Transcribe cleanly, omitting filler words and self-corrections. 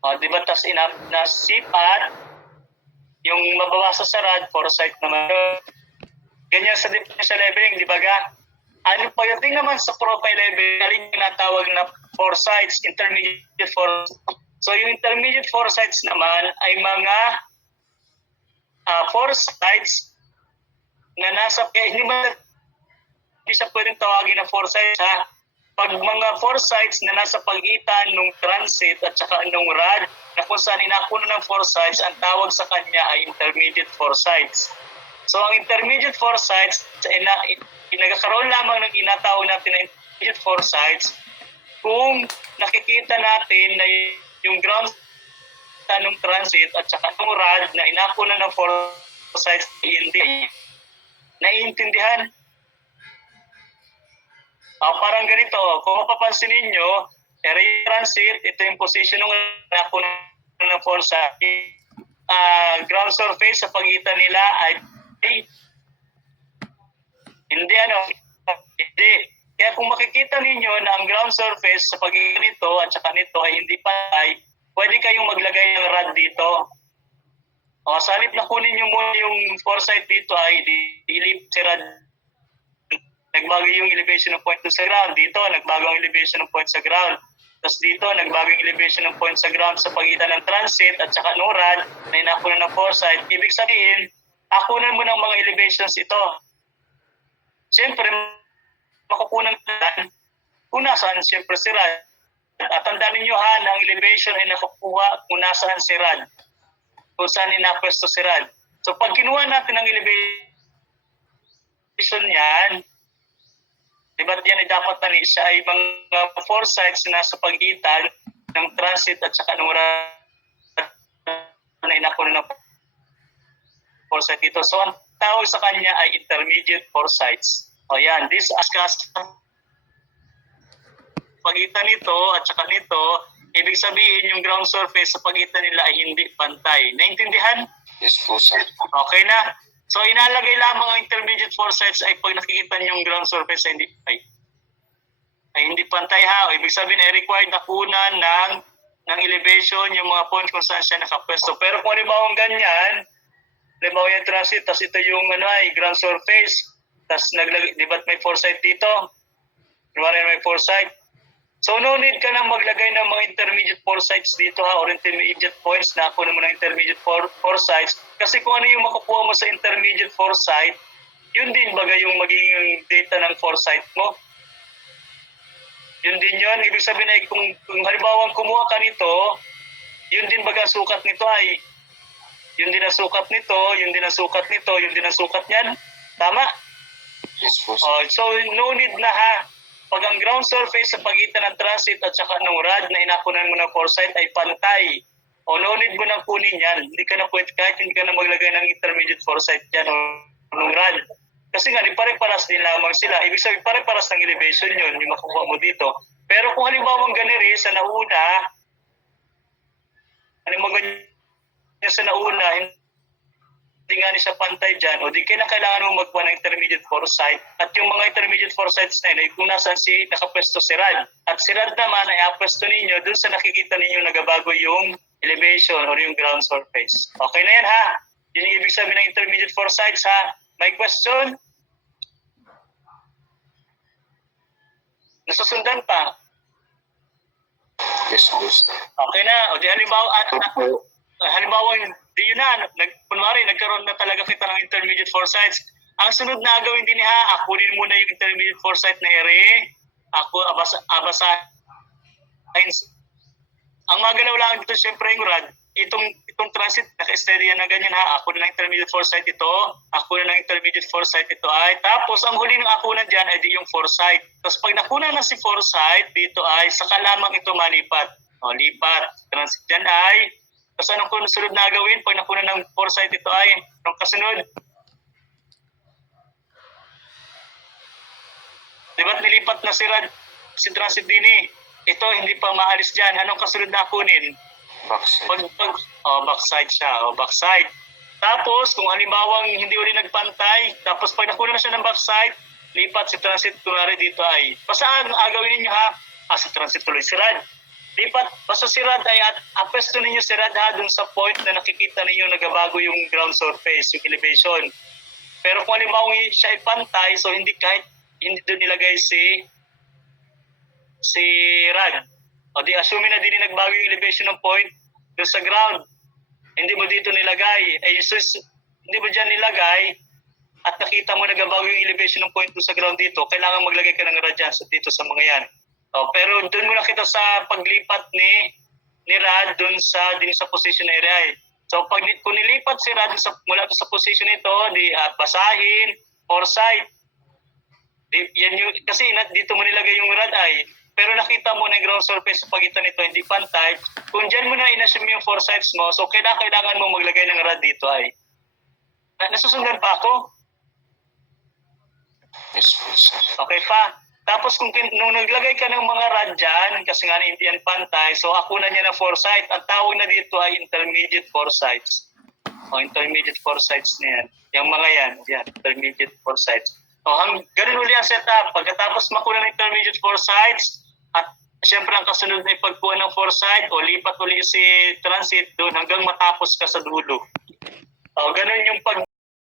Di ba? Tas nasipat, yung mababasa sa rad, foresight naman. Ganyan sa differential leveling, di ba ga? Ano pa yung naman sa profile level, alin yung natawag na foresights, intermediate foresights. So yung intermediate foresights naman ay mga foresights na nasa, hindi siya pwedeng tawagin na foresights ha. Pag mga foresights na nasa pagitan ng transit at saka nung rad, na kung saan inakuno ng foresights, ang tawag sa kanya ay intermediate foresights. So ang intermediate foresights ay nagkakaroon lamang ng inatawag natin na intermediate foresights kung nakikita natin na yung ground ng transit at saka yung rad na inakuno ng foresights ay hindi naiintindihan. Parang ganito, kung mapapansin ninyo, area transit, ito yung position ng nakuno ng foresight. Ground surface sa pagitan nila ay hindi. Kaya kung makikita ninyo na ang ground surface sa pagitan nito at saka nito ay hindi pantay, pwede kayong maglagay ng rad dito. Sa halip na kunin nyo muna yung foresight dito ay ilip si rad. Nagbago yung elevation ng point sa ground. Dito, nagbago ang elevation ng point sa ground. Tapos dito, nagbago yung elevation ng point sa ground sa pagitan ng transit at saka ng rad na inakunan ng foresight. Ibig sabihin, akunan mo ng mga elevations ito. Siyempre, makukunan natin kung nasaan siyempre si rad. At tandaan ninyo ha, na ang elevation ay nakukuha kung nasaan si rad. Kung saan inapwesto si rad. So pag kinuha natin ang elevation niyan, diba yan ay dapat na siya ay mga foresights na nasa pagitan ng transit at saka ng rad na inakunan ng foresight ito. So ang tawag sa kanya ay intermediate foresights. Yan, this askas pagitan nito at saka nito, ibig sabihin yung ground surface sa pagitan nila ay hindi pantay. Naintindihan? Yes po, sir. Okay na. So inalagay lamang ang intermediate foresights ay pag nakikita niyo yung ground surface ay hindi pantay ha. Ibig sabihin ay required na kunan ng elevation yung mga point kung saan siya nakapwesto. Pero kung halimbawa ganyan, halimbawa yung transit, tas ito yung ground surface, tas di ba may foresight dito? May foresight. So no need ka nang maglagay ng mga intermediate foresights dito ha, or intermediate points na kunin mo ng intermediate foresights. Kasi kung ano yung makukuha mo sa intermediate foresight, yun din baga yung magiging data ng foresight mo. Yun din yun. Ibig sabihin ay kung halimbawa kumuha ka nito, yun din baga sukat nito ay yun din ang sukat nito, yun din ang sukat nito, yun din ang sukat niyan. Tama? Yes po, sir. So no need na ha. Pag ang ground surface sa pagitan ng transit at saka ng rad na inakunan mo ng foresight ay pantay, no need mo nang kunin yan. Hindi ka na pwede, kahit hindi ka na maglagay ng intermediate foresight dyan o ng rad. Kasi nga, pare-paras din lamang sila. Ibig sabihin, pare-paras ng elevation yun, yung makukuha mo dito. Pero kung halimbawa ganiri sa nauna, sa nauna, hindi nga siya pantay dyan, o di kaya na kailangan mo magkuha ng intermediate foresight. At yung mga intermediate foresights na yun, ay kung nasaan nakapwesto si rad. At si rad naman ay apwesto ninyo dun sa nakikita ninyo nagabago yung elevation or yung ground surface. Okay na yan ha? Yun yung ibig sabihin ng intermediate foresights ha? May question? Nasusundan pa? Yes po, sir. Okay na. O di halimbawa di yun na, kunwari nagkaroon na talaga kita ng intermediate foresights. Ang sunod na gawin din ha, kunin muna yung intermediate foresight na ere, abasahin. Ang magalaw lang dito syempre yung rad, itong transit, naka-steady yan na ganyan ha, ako na ng intermediate foresight ito, ako na ng intermediate foresight ito ay, tapos ang huli ng akunan dyan ay di yung foresight. Tapos pag nakuna na si foresight, dito ay, saka lamang ito malipat. Lipat. Transit dyan ay, tapos anong sunod na gawin pag nakuna ng foresight ito ay, anong kasunod? Diba't nilipat na si transit din ito hindi pa maalis dyan. Anong kasunod na kunin? Backside. Backside siya. Backside. Tapos, kung halimbawang hindi uli nagpantay, tapos pag nakuna na siya ng backside, lipat si transit, kunwari dito ay, basta ang agawin ninyo ha, si transit tuloy si rad. lipat, basta si rad ay apesto ninyo si rad ha dun sa point na nakikita ninyo nagabago yung ground surface, yung elevation. Pero kung halimbawa siya ay pantay, so hindi doon ilagay si rad. O di assuming na din nagbago yung elevation ng point doon sa ground. Hindi mo dito nilagay. Hindi mo dyan nilagay at nakita mo nagabago yung elevation ng point doon sa ground dito, kailangan maglagay ka ng rad dyan dito sa mga yan. O, pero doon mo nakita sa paglipat ni rad doon din sa position area. So kung nilipat si rad mula sa position nito, di basahin, foresight. Kasi dito mo nilagay yung rad ay. Pero nakita mo na yung ground surface sa pagitan nito hindi pantay. Kung dyan mo na inassume yung foresights mo, so kailangan mo maglagay ng rad dito ay. Nasusundan pa ako? Yes po, sir. Okay pa. Tapos nung naglagay ka ng mga rad dyan, kasi nga hindi yan pantay, so ako na niya ng foresight. Ang tawag na dito ay intermediate foresights. O intermediate foresights na yan. Yung mga yan, intermediate foresights. O ganun uli ang setup. Pagkatapos makuha ng intermediate foresights, at siyempre ang kasunod na ipagkuha ng foresight, o lipat uli si transit doon hanggang matapos ka sa dulo. O ganun yung